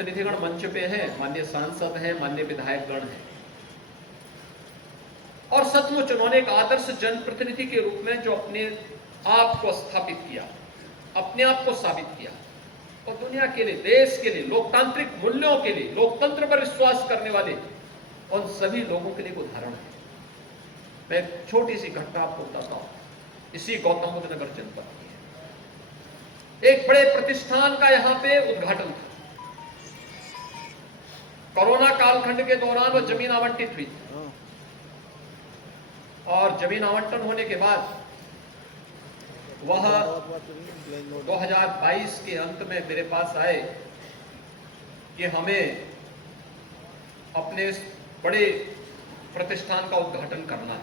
प्रतिनिधिगण मंच पे है, माननीय सांसद हैं, माननीय विधायकगण हैं, और सचमुच उन्होंने एक आदर्श जनप्रतिनिधि के रूप में जो अपने आप को स्थापित किया, अपने आप को साबित किया, और दुनिया के लिए, देश के लिए, लोकतांत्रिक मूल्यों के लिए, लोकतंत्र पर विश्वास करने वाले उन सभी लोगों के लिए उदाहरण है। मैं एक छोटी सी घटना आपको बताता हूं। इसी गौतम बुद्ध नगर जनपद की एक बड़े प्रतिष्ठान का यहां पे उद्घाटन था। कोरोना कालखंड के दौरान वो जमीन आवंटित हुई और जमीन आवंटन होने के बाद वह 2022 के अंत में मेरे पास आए कि हमें अपने इस बड़े प्रतिष्ठान का उद्घाटन करना है।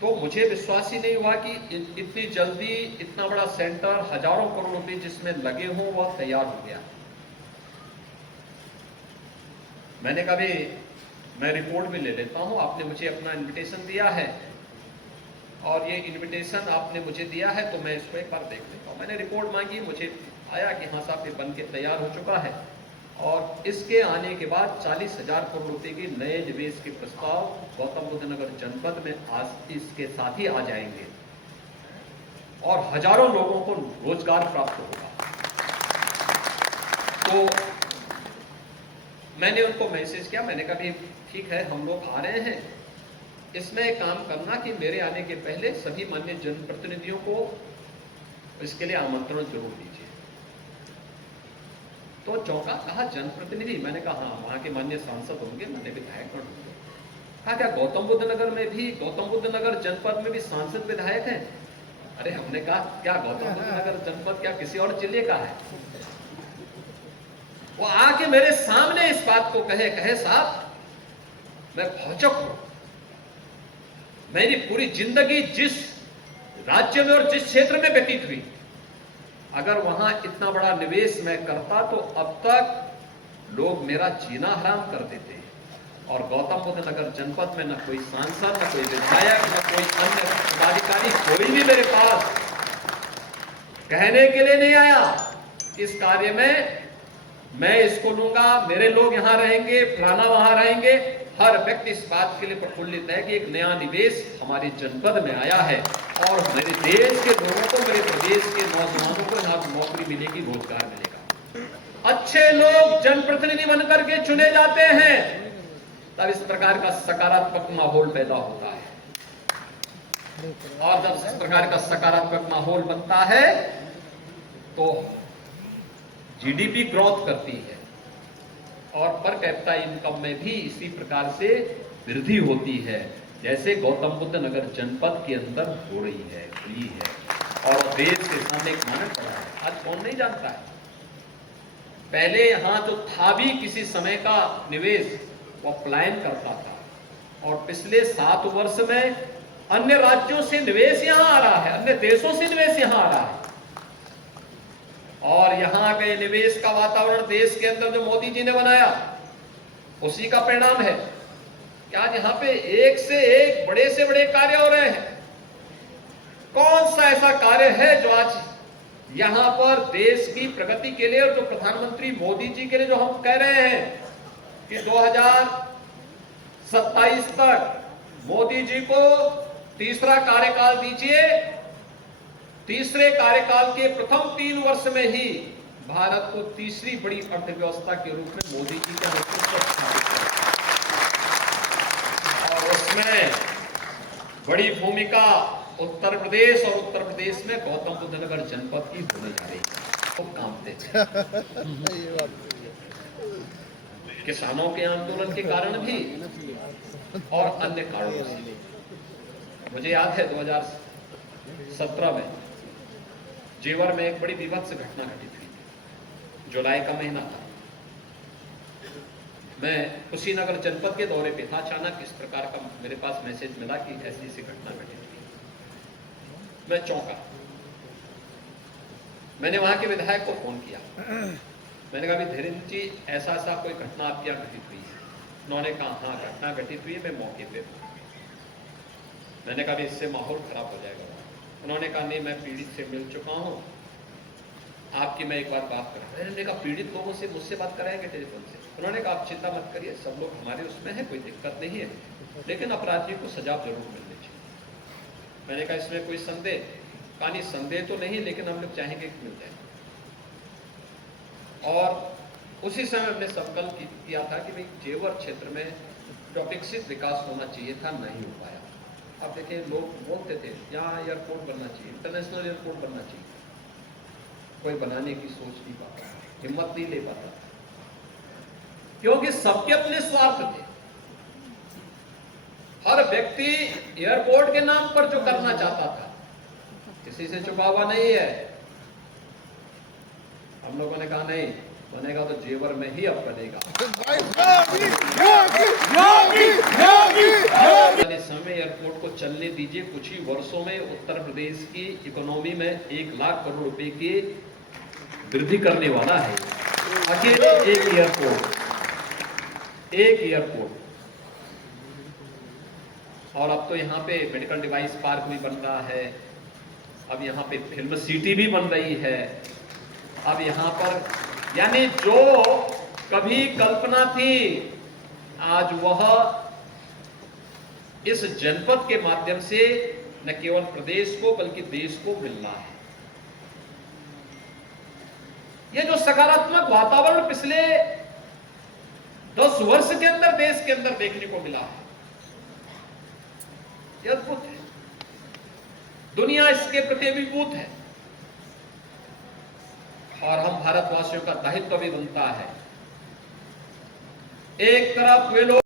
तो मुझे विश्वास ही नहीं हुआ कि इतनी जल्दी इतना बड़ा सेंटर, हजारों करोड़ रुपए जिसमें लगे हों, वह तैयार हो गया। मैंने कहा भी मैं रिपोर्ट भी ले लेता हूं, आपने मुझे अपना इनविटेशन दिया है और ये इनविटेशन आपने मुझे दिया है तो मैं इसको एक बार देख लेता हूं। मैंने रिपोर्ट मांगी, मुझे आया कि हाँ साहब ये बन के तैयार हो चुका है और इसके आने के बाद 40,000 करोड़ रुपए के नए निवेश के प्रस्ताव गौतम बुद्ध नगर जनपद में आज इसके साथ ही आ जाएंगे और हजारों लोगों को रोजगार प्राप्त होगा। तो मैंने उनको मैसेज किया, मैंने कहा भी ठीक है, हम लोग आ रहे हैं, इसमें एक काम करना कि मेरे आने के पहले सभी माननीय जनप्रतिनिधियों को इसके लिए आमंत्रण जरूर दीजिए। तो चौंका, कहा जनप्रतिनिधि? मैंने कहा हाँ, वहां के माननीय सांसद होंगे, माननीय विधायक होंगे। कहा क्या गौतम बुद्ध नगर में भी, गौतम बुद्ध नगर जनपद में भी सांसद विधायक हैं? अरे हमने कहा क्या गौतम बुद्ध नगर जनपद क्या किसी और जिले का है? वो आके मेरे सामने इस बात को कहे साहब मैं भौचक हूं, मेरी पूरी जिंदगी जिस राज्य में और जिस क्षेत्र में व्यतीत हुई, अगर वहां इतना बड़ा निवेश मैं करता तो अब तक लोग मेरा जीना हराम कर देते। और गौतम बुद्ध नगर जनपद में न कोई सांसद, न कोई विधायक, न कोई अन्य पदाधिकारी, कोई भी मेरे पास कहने के लिए नहीं आया इस कार्य में मैं इसको लूंगा, मेरे लोग यहां रहेंगे, फलाना वहां रहेंगे। हर व्यक्ति इस बात के लिए प्रफुल्लित है कि एक नया निवेश हमारे जनपद में आया है और मेरे देश के लोगों को, मेरे प्रदेश के नौजवानों को यहाँ नौकरी मिलेगी, रोजगार मिलेगा। अच्छे लोग जनप्रतिनिधि बनकर के चुने जाते हैं, तब इस प्रकार का सकारात्मक माहौल पैदा होता है। और जब इस प्रकार का सकारात्मक माहौल बनता है तो जीडीपी ग्रोथ करती है और पर कैपिटा इनकम में भी इसी प्रकार से वृद्धि होती है, जैसे गौतम बुद्ध नगर जनपद के अंदर हो रही है, हुई है। और देश के सामने एक मानक पड़ा है, आज कौन नहीं जानता है। पहले यहां जो था भी किसी समय का निवेश, वो पलायन करता था और पिछले 7 वर्ष में अन्य राज्यों से निवेश यहां आ रहा है, अन्य देशों से निवेश यहां आ रहा है। और यहां के निवेश का वातावरण देश के अंदर जो मोदी जी ने बनाया, उसी का परिणाम है कि आज यहां पे एक से एक बड़े से बड़े कार्य हो रहे हैं। कौन सा ऐसा कार्य है जो आज यहां पर देश की प्रगति के लिए, और जो प्रधानमंत्री मोदी जी के लिए जो हम कह रहे हैं कि 2027 तक मोदी जी को तीसरा कार्यकाल दीजिए, तीसरे कार्यकाल के प्रथम 3 वर्ष में ही भारत को तीसरी बड़ी अर्थव्यवस्था के रूप में मोदी जी का नेतृत्व इसमें बड़ी भूमिका उत्तर प्रदेश और उत्तर प्रदेश में गौतम बुद्ध नगर जनपद की होने जा रही है। तो काम थे किसानों के आंदोलन के कारण भी और अन्य कारणों से। मुझे याद है 2017 में जेवर में एक बड़ी विभत्स घटना घटित हुई। जुलाई का महीना था। मैं कुशीनगर जनपद के दौरे पे था। अचानक इस प्रकार का मेरे पास मैसेज मिला कि ऐसी ऐसी घटना घटित हुई। मैं चौंका। मैंने वहां के विधायक को फोन किया। मैंने कहा, धीरेन्द्र जी, ऐसा ऐसा कोई घटना आपके यहाँ घटित हुई है? उन्होंने कहा, हाँ घटना घटित हुई है, मैं मौके पे हूं। मैंने कहा, इससे माहौल खराब हो जाएगा। उन्होंने कहा, नहीं, मैं पीड़ित से मिल चुका हूं, आपकी मैं एक बार बात करूं। मैंने कहा, पीड़ित लोगों से मुझसे बात कराएंगे टेलीफोन से? उन्होंने कहा, आप चिंता मत करिए, सब लोग हमारे उसमें है, कोई दिक्कत नहीं है, लेकिन अपराधियों को सजा जरूर मिलनी चाहिए। मैंने कहा, इसमें कोई संदेह? कहा, नहीं संदेह तो नहीं, लेकिन हम लोग चाहेंगे कि मिल जाए। और उसी समय हमने संकल्प किया था कि भाई जेवर क्षेत्र में जो विकसित विकास होना चाहिए था, नहीं हो पाया। अब देखिए, लोग बोलते थे यहाँ एयरपोर्ट बनना चाहिए, इंटरनेशनल एयरपोर्ट बनना चाहिए, कोई बनाने की सोच नहीं पाता, हिम्मत नहीं ले पाता, क्योंकि सबके अपने स्वार्थ थे। हर व्यक्ति एयरपोर्ट के नाम पर जो करना चाहता था, किसी से छुपा हुआ नहीं है। हम लोगों ने कहा, नहीं बनेगा तो जेवर में ही अब बनेगा। समय एयरपोर्ट को चलने दीजिए। कुछ ही वर्षों में उत्तर प्रदेश की इकोनॉमी में 1 लाख करोड़ रुपए की वृद्धि करने वाला है। अकेले एक एयरपोर्ट। और अब तो यहाँ पे मेडिकल डिवाइस पार्क भी बन रहा है। अब यहाँ पे फिल्म सिटी भी बन रही है। अब यहाँ पर यानी जो कभी कल्पना थी, आज वह इस जनपद के माध्यम से न केवल प्रदेश को बल्कि देश को मिलना है। ये जो सकारात्मक वातावरण पिछले 10 वर्ष के अंदर देश के अंदर देखने को मिला है, यह अद्भुत है। दुनिया इसके प्रति अभिभूत है और हम भारतवासियों का दायित्व भी बनता है। एक तरफ वे लोग